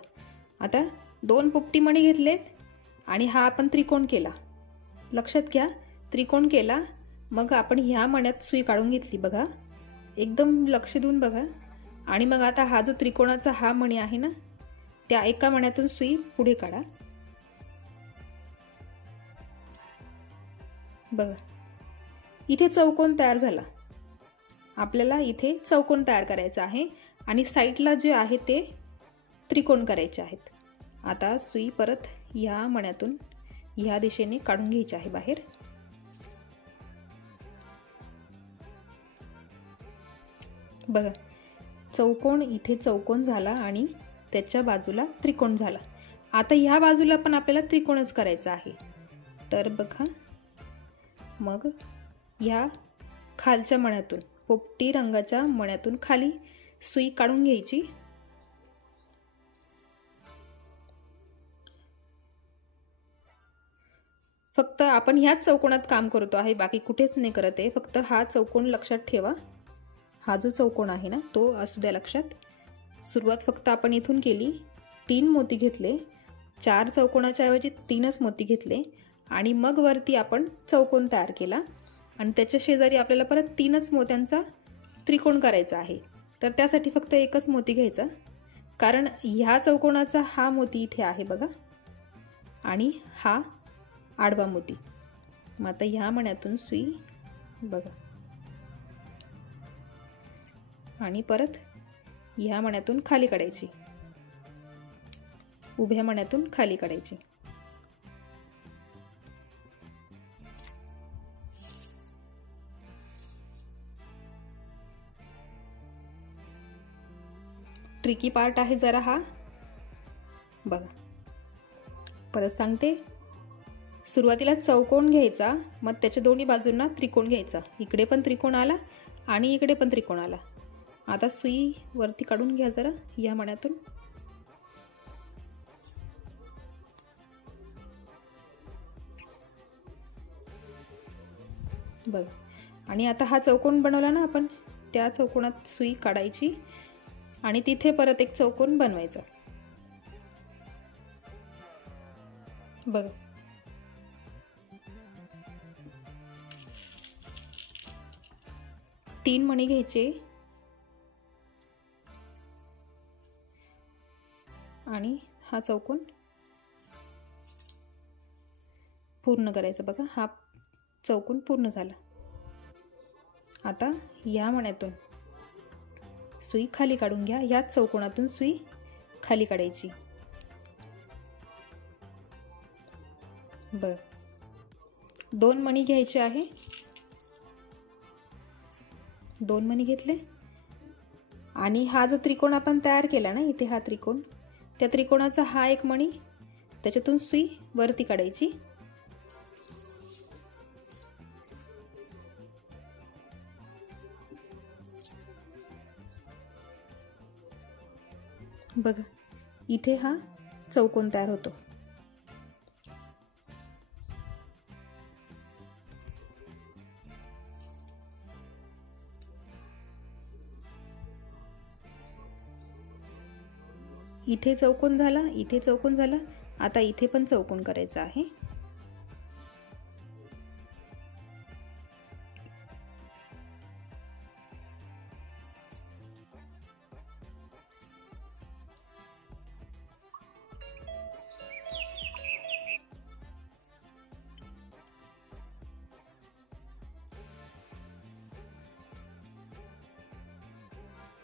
आता 2 पोपटी मणी घेतलेत आणि हा आपण त्रिकोण केला, लक्षात घ्या, त्रिकोण केला. मग आपण ह्या मण्यात सुई काढून घेतली बघा, एकदम लक्ष देऊन बघा. आणि मग आता हा जो त्रिकोणाचा हा मणी आहे ना, त्या एका मण्यातून सुई पुढे काढा बघा. इथे चौकोन तयार झाला. आपल्याला इथे चौकोन तयार करायचा आहे आणि साईडला जे आहे ते त्रिकोण करायचे आहेत. आता सुई परत या मण्यातून ह्या दिशेने काढून घ्यायची आहे बाहेर. बघा चौकोन, इथे चौकोन झाला आणि त्याच्या बाजूला त्रिकोण झाला. आता ह्या बाजूला पण आपल्याला त्रिकोणच करायचा आहे. तर बघा मग ह्या खालच्या मण्यातून, पोपटी रंगाच्या मण्यातून खाली सुई काढून घ्यायची. फक्त आपण ह्याच चौकोनात काम करतो आहे, बाकी कुठेच नाही करत आहे. फक्त हा चौकोन लक्षात ठेवा, हा जो चौकोन आहे ना तो असू द्या लक्षात. सुरुवात फक्त आपण इथून केली, 3 मोती घेतले, 4 चौकोनाच्या ऐवजी 3च मोती घेतले आणि मग वरती आपण चौकोन तयार केला आणि त्याच्या शेजारी आपल्याला परत 3च मोत्यांचा त्रिकोण करायचा आहे. तर त्यासाठी फक्त एकच मोती घ्यायचा, कारण ह्या चौकोनाचा हा मोती इथे आहे बघा आणि हा आडवा मोती. मग आता ह्या मण्यातून सुई बघा आणि परत ह्या मण्यातून खाली काढायची, उभ्या मण्यातून खाली काढायची. ट्रिकी पार्ट आहे जरा हा बघा. परत सांगते, सुरुवातीला चौकोन घ्यायचा, मग त्याच्या दोन्ही बाजूंना त्रिकोण घ्यायचा. इकडे पण त्रिकोण आला आणि इकडे पण त्रिकोण आला. आता सुई वरती काढून घ्या जरा या मण्यातून. बघ, आणि आता हा चौकोन बनवला ना आपण, त्या चौकोनात सुई काढायची आणि तिथे परत एक चौकोन बनवायचा. बघ, तीन मणी घ्यायचे आणि हा चौकोन पूर्ण करायचा। बघा हा चौकोन पूर्ण झाला। आता या मण्यातून सुई खाली काढून घ्या। याच चौकोनातून सुई खाली काढायची। बरं, 2 मणी घ्यायचे आहे। 2 मणी घेतले आणि हा जो त्रिकोण आपण तयार केला ना, इथे हा त्रिकोण, त्या त्रिकोणाचा हा एक मणी, त्याच्यातून सुई वरती काढायची। बघा इथे हा चौकोन तयार होतो। इथे चौकोन झाला, इथे चौकोन झाला। आता इथे पण चौकोन करायचा आहे।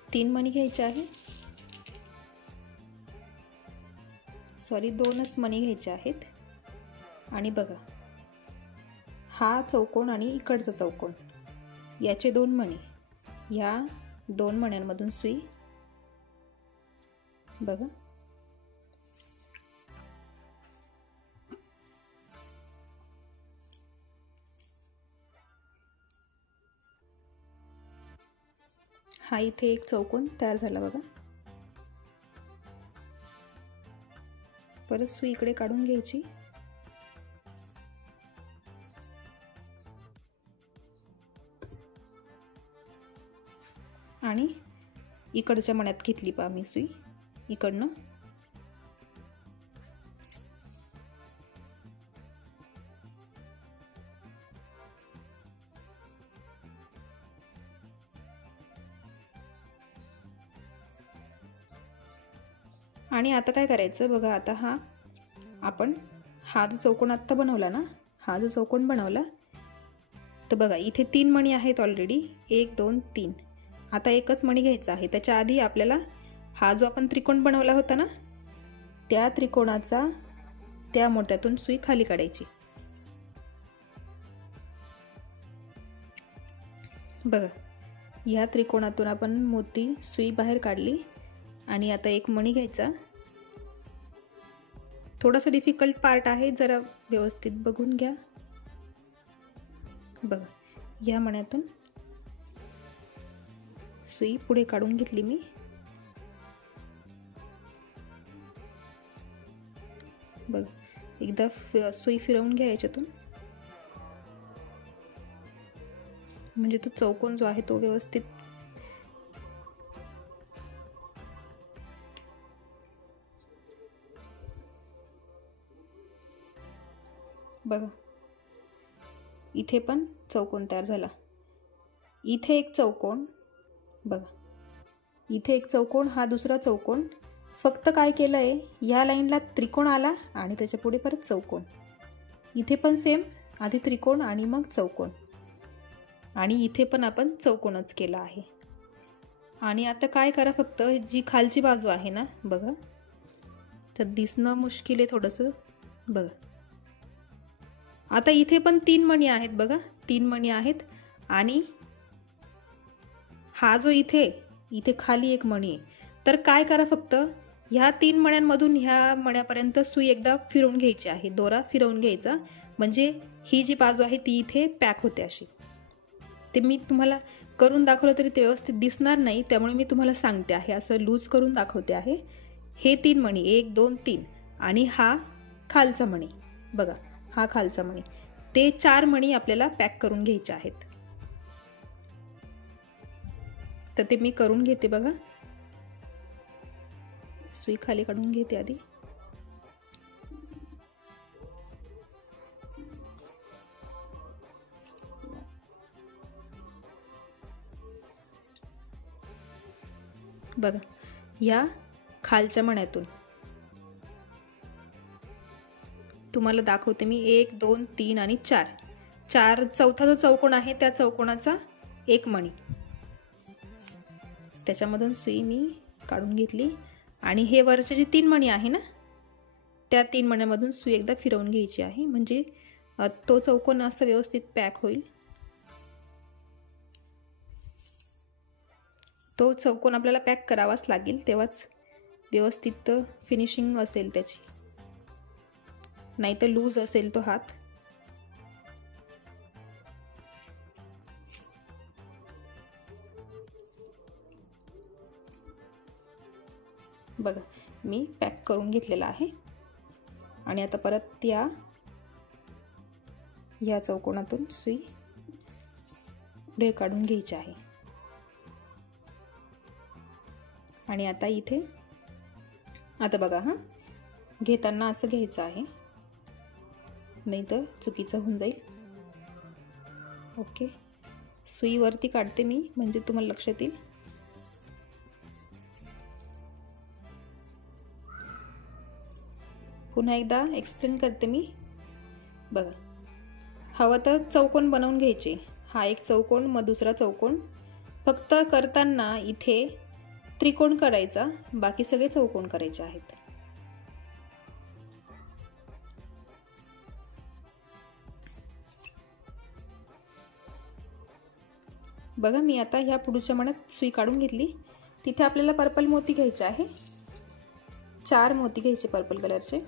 तीन मणी घ्यायचे आहे। सॉरी, 2च मणी घ्यायचे आहेत। आणि बघा हा चौकोन आणि इकडचा चौकोन, याचे 2 मणी, या 2 मण्यांमधून सुई बघा हा इथे एक चौकोन तयार झाला। बघा परत सुई इकडे काढून घ्यायची आणि इकडच्या मण्यात घेतली पहा मी सुई इकडनं। आणि आता काय करायचं बघा, आता आपण हा जो चौकोन आत्ता बनवला ना, हा जो चौकोन बनवला, तर बघा इथे 3 मणी आहेत ऑलरेडी, 1 2 3। आता एकच मणी घ्यायचा आहे। त्याच्या आधी आपल्याला हा जो आपण त्रिकोण बनवला होता ना, त्या त्रिकोणाचा त्या मोत्यातून सुई खाली काढायची। बघा या त्रिकोणातून आपण मोती सुई बाहेर काढली आणि आता एक मणी घ्यायचा। थोडासा डिफिकल्ट पार्ट आहे, जरा व्यवस्थित बघून घ्या। बघा या मण्यातून सुई पुढे काढून घेतली मी। बघा एकदा सुई फिरवून घ्या याच्यातून, म्हणजे तो चौकोन जो आहे तो व्यवस्थित बघा इथे पण चौकोन तयार झाला। इथे एक चौकोन बघा, इथे एक चौकोन, हा दुसरा चौकोन। फक्त काय केलंय, या लाईनला त्रिकोण आला आणि त्याच्या पुढे परत चौकोन। इथे पण सेम, आधी त्रिकोण आणि मग चौकोन, आणि इथे पण आपण चौकोनच केला आहे। आणि आता काय करा, फक्त जी खालची बाजू आहे ना बघा, तर दिसणं मुश्किल आहे थोडंसं। बघा आता इथे पण 3 मणी आहेत। बघा 3 मणी आहेत आणि हा जो इथे खाली एक मणी आहे। तर काय करा, फक्त ह्या 3 मण्यांमधून ह्या मण्यापर्यंत सुई एकदा फिरवून घ्यायची आहे, दोरा फिरवून घ्यायचा, म्हणजे ही जी बाजू आहे ती इथे पॅक होते अशी। ते मी तुम्हाला करून दाखवलं तरी ते व्यवस्थित दिसणार नाही, त्यामुळे मी तुम्हाला सांगते आहे, असं लूज करून दाखवते आहे। हे 3 मणी 1 2 3 आणि हा खालचा मणी बघा, हा खालचा मणी, ते 4 मणी आपल्याला पॅक करून घ्यायचे आहेत। तर ते मी करून घेते। बघा सुई खाली काढून घेते आधी। बघा या खालच्या मण्यातून तुम्हाला दाखवते मी 1 2 3 आणि 4 चौथा जो चौकोन आहे त्या चौकोनाचा एक मणी, त्याच्यामधून सुई मी काढून घेतली आणि हे वरचे जे 3 मणी आहे ना त्या 3 मण्यामधून सुई एकदा फिरवून घ्यायची आहे, म्हणजे तो चौकोन असं व्यवस्थित पॅक होईल. तो चौकोन आपल्याला पॅक करावाच लागेल, तेव्हाच व्यवस्थित फिनिशिंग असेल त्याची, नाही तर लूज असेल तो हात. बघा मी पॅक करून घेतलेला आहे आणि आता परत या चौकोनातून सुई पुढे काढून घ्यायची आहे. आणि आता इथे आता बघा घेताना असं घ्यायचं आहे, नाही तर चुकीचं होऊन जाईल. ओके, सुई वरती काढते मी म्हणजे तुम्हाला लक्षात येईल. पुन्हा एकदा एक्सप्लेन करते मी. बघा, हवं तर चौकोन बनवून घ्यायचे, हा एक चौकोन मग दुसरा चौकोन, फक्त करताना इथे त्रिकोण करायचा, बाकी सगळे चौकोन करायचे आहेत. बघा मी आता ह्या पुढच्या मण्यात सुई काढून घेतली. तिथे आपल्याला पर्पल मोती घ्यायचे आहे, 4 मोती घ्यायचे पर्पल कलरचे.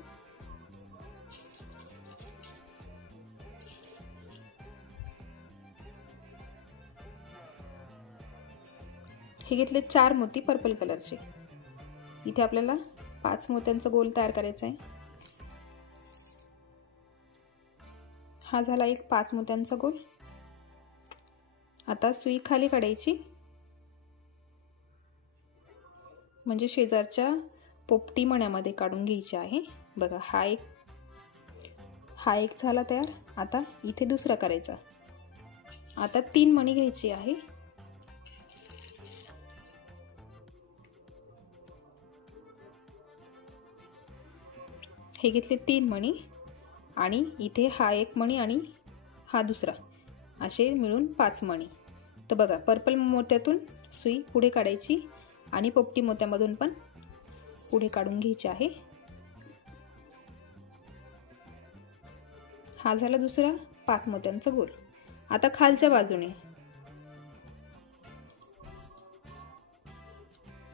हे घेतले 4 मोती पर्पल कलरचे. इथे आपल्याला 5 मोत्यांचा गोल तयार करायचा आहे. हा झाला एक 5 मोत्यांचा गोल. आता सुई खाली काढायची, म्हणजे शेजारच्या पोपटी मण्यामध्ये काढून घ्यायची आहे. बघा हा एक झाला तयार. आता इथे दुसरा करायचा. आता 3 मणी घ्यायची आहे. हे घेतले 3 मणी आणि इथे हा एक मणी आणि हा दुसरा, असे मिळून 5 मणी. तर बघा पर्पल मोत्यातून सुई पुढे काढायची आणि पोपटी मोत्यामधून पण पुढे काढून घ्यायची आहे. हा झाला दुसरा 5 मोत्यांचा गोल. आता खालच्या बाजूने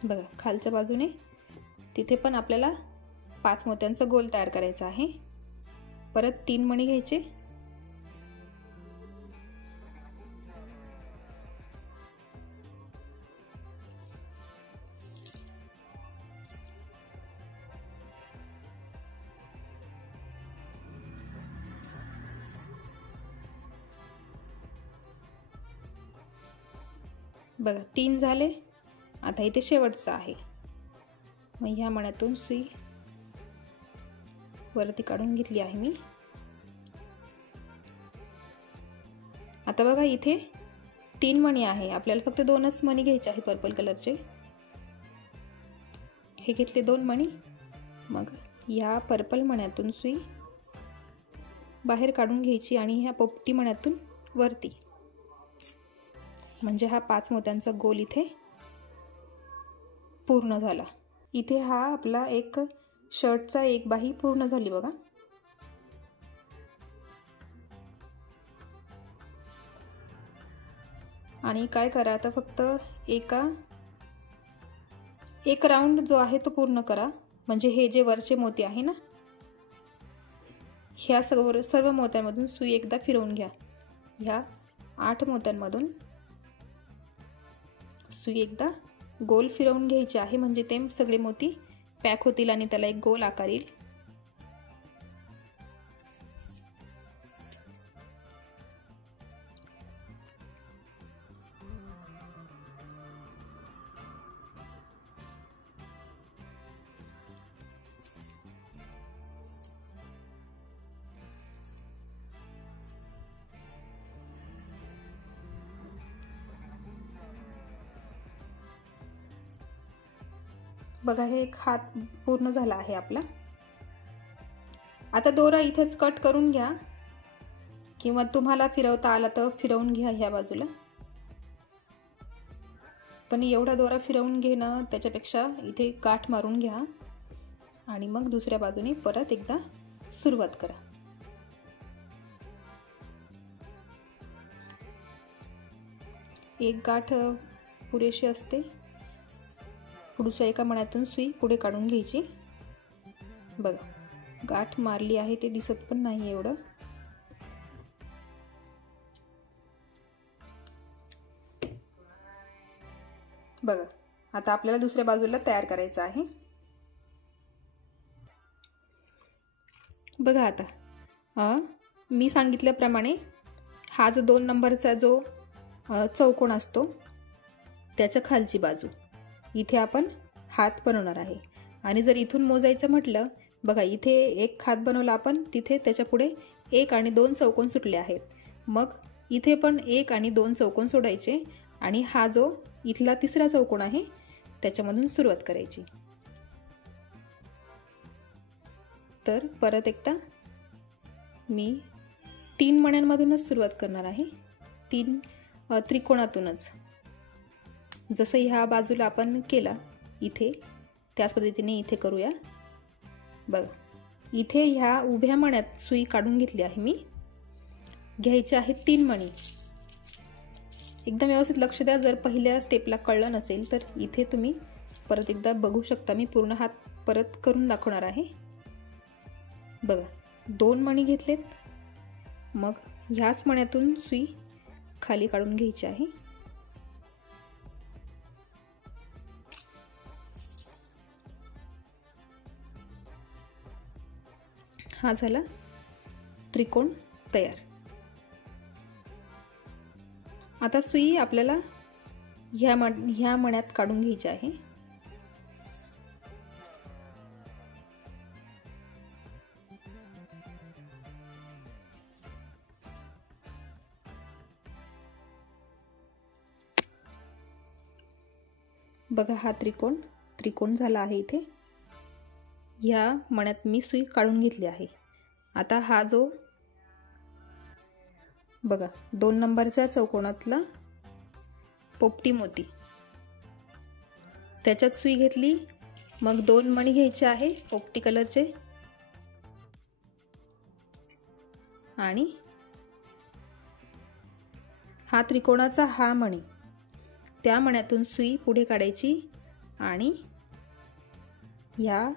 बघा, खालच्या बाजूने तिथे पण आपल्याला 5 मोत्यांचा गोल तयार करायचा आहे. परत 3 मणी घ्यायचे. बघा 3 झाले. आता इथे शेवटचा आहे, मग ह्या मण्यातून सुई वरती काढून घेतली आहे मी. आता बघा इथे 3 मणी आहे, आपल्याला फक्त 2च मणी घ्यायचे आहे पर्पल कलरचे. हे घेतले 2 मणी. मग या पर्पल मण्यातून सुई बाहेर काढून घ्यायची आणि ह्या पोपटी मण्यातून वरती, म्हणजे हा 5 मोत्यांचा गोल इथे पूर्ण झाला. इथे हा आपला एक शर्टचा एक बाही पूर्ण झाली बघा. आणि काय करा आता, फक्त एक राऊंड जो आहे तो पूर्ण करा, म्हणजे हे जे वरचे मोती आहे ना, ह्या सर्व मोत्यांमधून सुई एकदा फिरवून घ्या. ह्या 8 मोत्यांमधून सुई एकदा गोल फिरवून घ्यायची आहे, म्हणजे ते सगळे मोती पॅक होतील आणि त्याला एक गोल आकार येईल. बघा हे एक हात पूर्ण झाला आहे आपला. आता दोरा इथेच कट करून घ्या, किंवा तुम्हाला फिरवता आला तर फिरवून घ्या ह्या बाजूला, पण एवढा दोरा फिरवून घेणं त्याच्यापेक्षा इथे गाठ मारून घ्या आणि मग दुसऱ्या बाजूने परत एकदा सुरुवात करा. एक गाठ पुरेशी असते. पुढच्या एका मण्यातून सुई पुढे काढून घ्यायची. बघा, गाठ मारली आहे ते दिसत पण नाही एवढं. बघा, आता आपल्याला दुसऱ्या बाजूला तयार करायचं आहे. बघा, आता मी सांगितल्याप्रमाणे हा जो 2 नंबरचा जो चौकोन असतो त्याच्या खालची बाजू इथे आपण हात बनवणार आहे. आणि जर इथून मोजायचं म्हटलं, बघा इथे एक हात बनवला आपण, तिथे त्याच्या पुढे 1 आणि 2 चौकोन सुटले आहेत. मग इथे पण 1 आणि 2 चौकोन सोडायचे आणि हा जो इथला तिसरा चौकोन आहे त्याच्यामधून सुरुवात करायची. तर परत एकदा मी 3 मण्यांमधूनच सुरुवात करणार आहे. 3 त्रिकोणातूनच, जसं ह्या बाजूला आपण केला इथे त्याच पद्धतीने इथे करूया. बघा, इथे ह्या उभ्या मण्यात सुई काढून घेतली आहे मी. घ्यायचे आहेत 3 मणी. एकदम व्यवस्थित लक्ष द्या. जर पहिल्या स्टेपला कळलं नसेल तर इथे तुम्ही परत एकदा बघू शकता. मी पूर्ण हात परत करून दाखवणार आहे. बघा, 2 मणी घेतलेत. मग ह्याच मण्यातून सुई खाली काढून घ्यायची आहे. हा झाला त्रिकोण तयार. आता सुई आपल्याला ह्या मण्यात काढून घ्यायची आहे. बघा, हा त्रिकोण झाला आहे. इथे ह्या मण्यात मी सुई काढून घेतली आहे. आता हा जो बघा 2 नंबरच्या चौकोनातला पोपटी मोती, त्याच्यात सुई घेतली. मग 2 मणी घ्यायचे आहे पोपटी कलरचे आणि हा त्रिकोणाचा हा मणी, त्या मण्यातून सुई पुढे काढायची आणि ह्या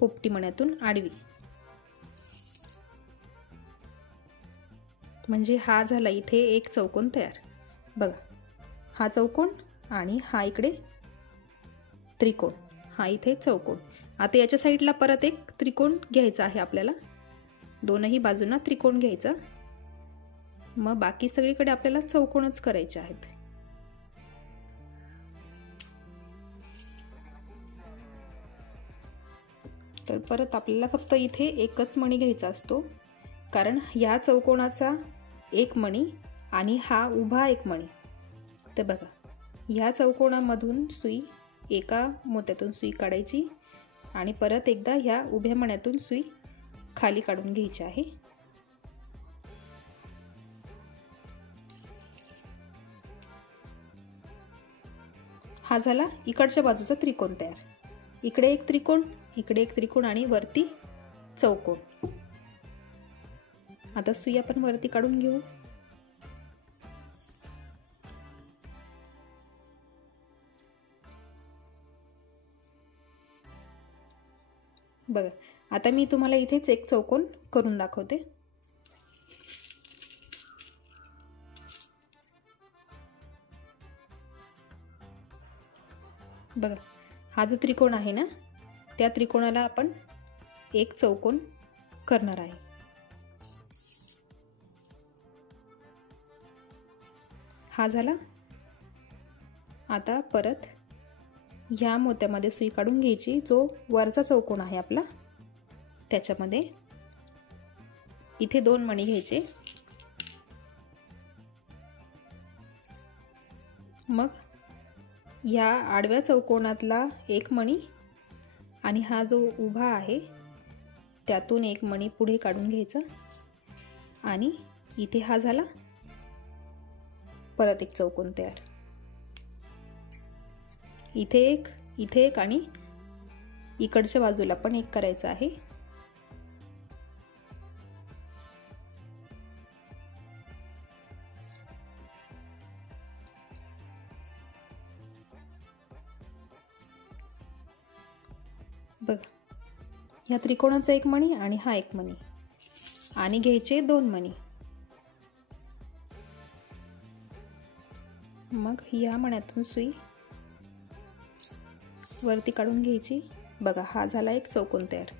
पोपटी मण्यातून आडवी. म्हणजे हा झाला इथे एक चौकोन तयार. बघा, हा चौकोन आणि हा इकडे त्रिकोण, हा इथे चौकोन. आता याच्या साईडला परत एक त्रिकोण घ्यायचा आहे आपल्याला. दोनही बाजूंना त्रिकोण घ्यायचा. मग बाकी सगळीकडे आपल्याला चौकोनच करायचे आहेत. तर परत आपल्याला फक्त इथे एकच मणी घ्यायचा असतो, कारण या चौकोनाचा एक मणी आणि हा उभा एक मणी. तर बघा, ह्या चौकोनामधून सुई एका मोत्यातून सुई काढायची आणि परत एकदा ह्या उभ्या मण्यातून सुई खाली काढून घ्यायची आहे. हा झाला इकडच्या बाजूचा त्रिकोण तयार. इकडे एक त्रिकोण, इकडे एक त्रिकोण आणि वरती चौकोन. आता सुई आपण वरती काढून घेऊ. बघा, आता मी तुम्हाला इथेच एक चौकोन करून दाखवते. बघा, हा जो त्रिकोण आहे ना, त्या त्रिकोणाला आपण एक चौकोन करणार आहे. हा झाला. आता परत ह्या मोत्यामध्ये सुई काढून घ्यायची. जो वरचा चौकोन आहे आपला त्याच्यामध्ये इथे 2 मणी घ्यायचे. मग या आडव्या चौकोनातला एक मणी आणि हा जो उभा आहे त्यातून एक मणी पुढे काढून घ्यायचा आणि इथे हा झाला परत एक चौकोन तयार. इथे एक आणि इकडच्या बाजूला पण एक करायचा आहे. बघा, ह्या त्रिकोणाचा एक मणी आणि हा एक मणी आणि घ्यायचे 2 मणी. मग या मण्यातून सुई वरती काढून घ्यायची. बघा, हा झाला एक चौकोन तयार.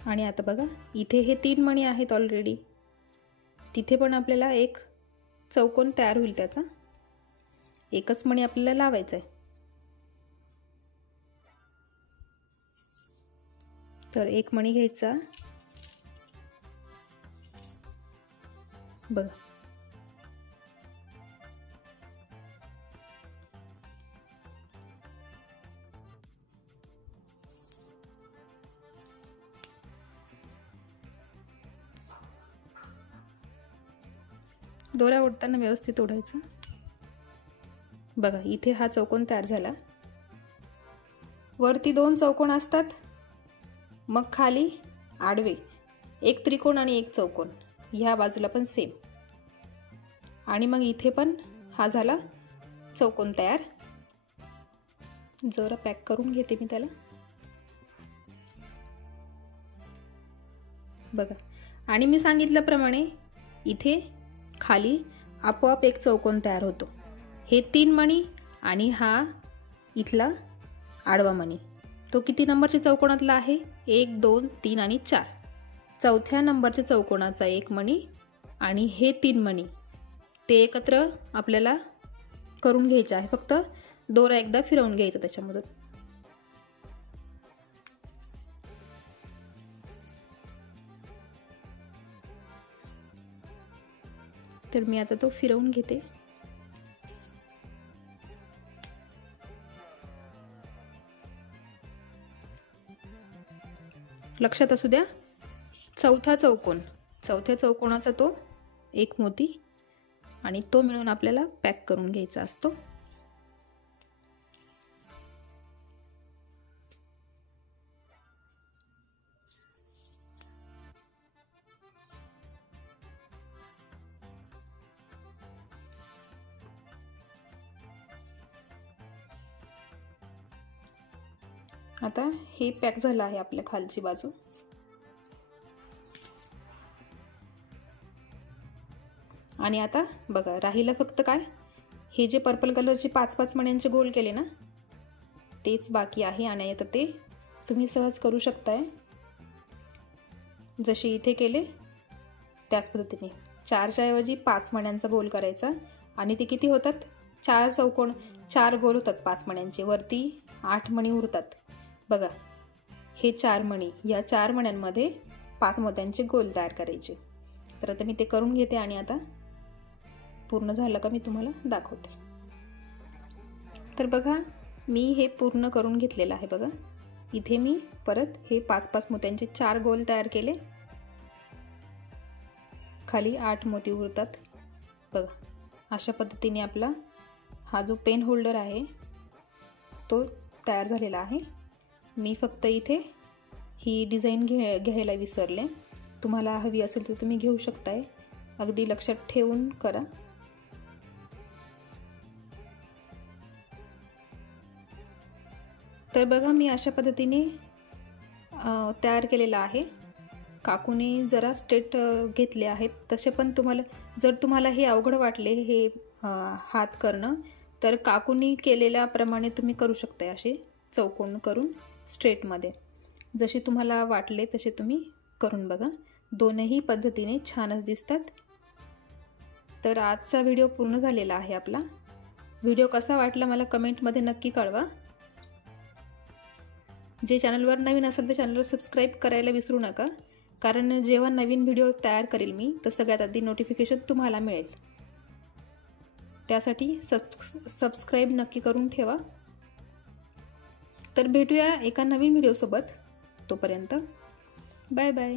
आणि आता बघा, इथे हे 3 मणी आहेत ऑलरेडी. तिथे पण आपल्याला एक चौकोन तयार होईल. त्याचा एकच मणी आपल्याला लावायचा आहे. तर एक मणी घ्यायचा. बघा, दोरा ओढताना व्यवस्थित ओढायचा. बघा, इथे हा चौकोन तयार झाला. वरती 2 चौकोन असतात, मग खाली आडवे एक त्रिकोण आणि एक चौकोन. ह्या बाजूला पण सेम. आणि मग इथे पण हा झाला चौकोन तयार. जरा पॅक करून घेते मी त्याला. बघा, आणि मी सांगितल्याप्रमाणे इथे खाली आपोआप एक चौकोन तयार होतो. हे 3 मणी आणि हा इथला आडवा मणी, तो किती नंबरच्या चौकोनातला आहे? 1 2 3 आणि 4. चौथ्या नंबरच्या चौकोनाचा एक मणी आणि हे 3 मणी ते एकत्र आपल्याला करून घ्यायचे आहे. फक्त दोरा एकदा फिरवून घ्यायचा त्याच्यामधून. तर मी आता तो फिरवून घेते. लक्षात असू द्या, चौथ्या चौकोनाचा तो एक मोती आणि तो मिळून आपल्याला पॅक करून घ्यायचा असतो. आता हे पॅक झालं आहे आपल्या खालची बाजू. आणि आता बघा, राहिलं फक्त काय, हे जे पर्पल कलरचे 5-5 मण्यांचे गोल केले ना, तेच बाकी आहे. आणि आता ते तुम्ही सहज करू शकताय. जसे इथे केले त्याच पद्धतीने 4च्या ऐवजी 5 मण्यांचा गोल करायचा. आणि ते किती होतात? 4 चौकोन, 4 गोल होतात 5 मण्यांचे. वरती 8 मणी उरतात. बघा, हे 4 मणी, या 4 मण्यांमध्ये 5 मोत्यांचे गोल तयार करायचे. तर आता मी ते करून घेते आणि आता पूर्ण झालं का मी तुम्हाला दाखवते. तर बघा, मी हे पूर्ण करून घेतलेलं आहे. बघा, इथे मी परत हे 5-5 मोत्यांचे 4 गोल तयार केले. खाली 8 मोती उरतात. बघा, अशा पद्धतीने आपला हा जो पेन होल्डर आहे तो तयार झालेला आहे. मी फक्त इथे ही डिझाईन घ्यायला विसरले. तुम्हाला हवी असेल तर तुम्ही घेऊ शकताय. अगदी लक्षात ठेवून करा. तर बघा, मी अशा पद्धतीने तयार केलेला आहे. काकूने जरा स्ट्रेट घेतले आहेत. तसे पण जर तुम्हाला हे अवघड वाटले हे हात करणं, तर काकूने केलेल्याप्रमाणे तुम्ही करू शकताय. असे चौकोन करून स्ट्रेटमध्ये जसे तुम्हाला वाटले तसे तुम्ही करून बघा. दोनही पद्धतीने छानच दिसतात. तर आजचा व्हिडिओ पूर्ण झालेला आहे आपला. व्हिडिओ कसा वाटला मला कमेंटमध्ये नक्की कळवा. जे चॅनलवर नवीन असेल तर चॅनलला सबस्क्राईब करायला विसरू नका, कारण जेव्हा नवीन व्हिडिओ तयार करेल मी तर सगळ्यात आधी नोटिफिकेशन तुम्हाला मिळेल. त्यासाठी सबस्क्राईब नक्की करून ठेवा. तर भेटूया एका नवीन व्हिडिओसोबत. तोपर्यंत बाय बाय.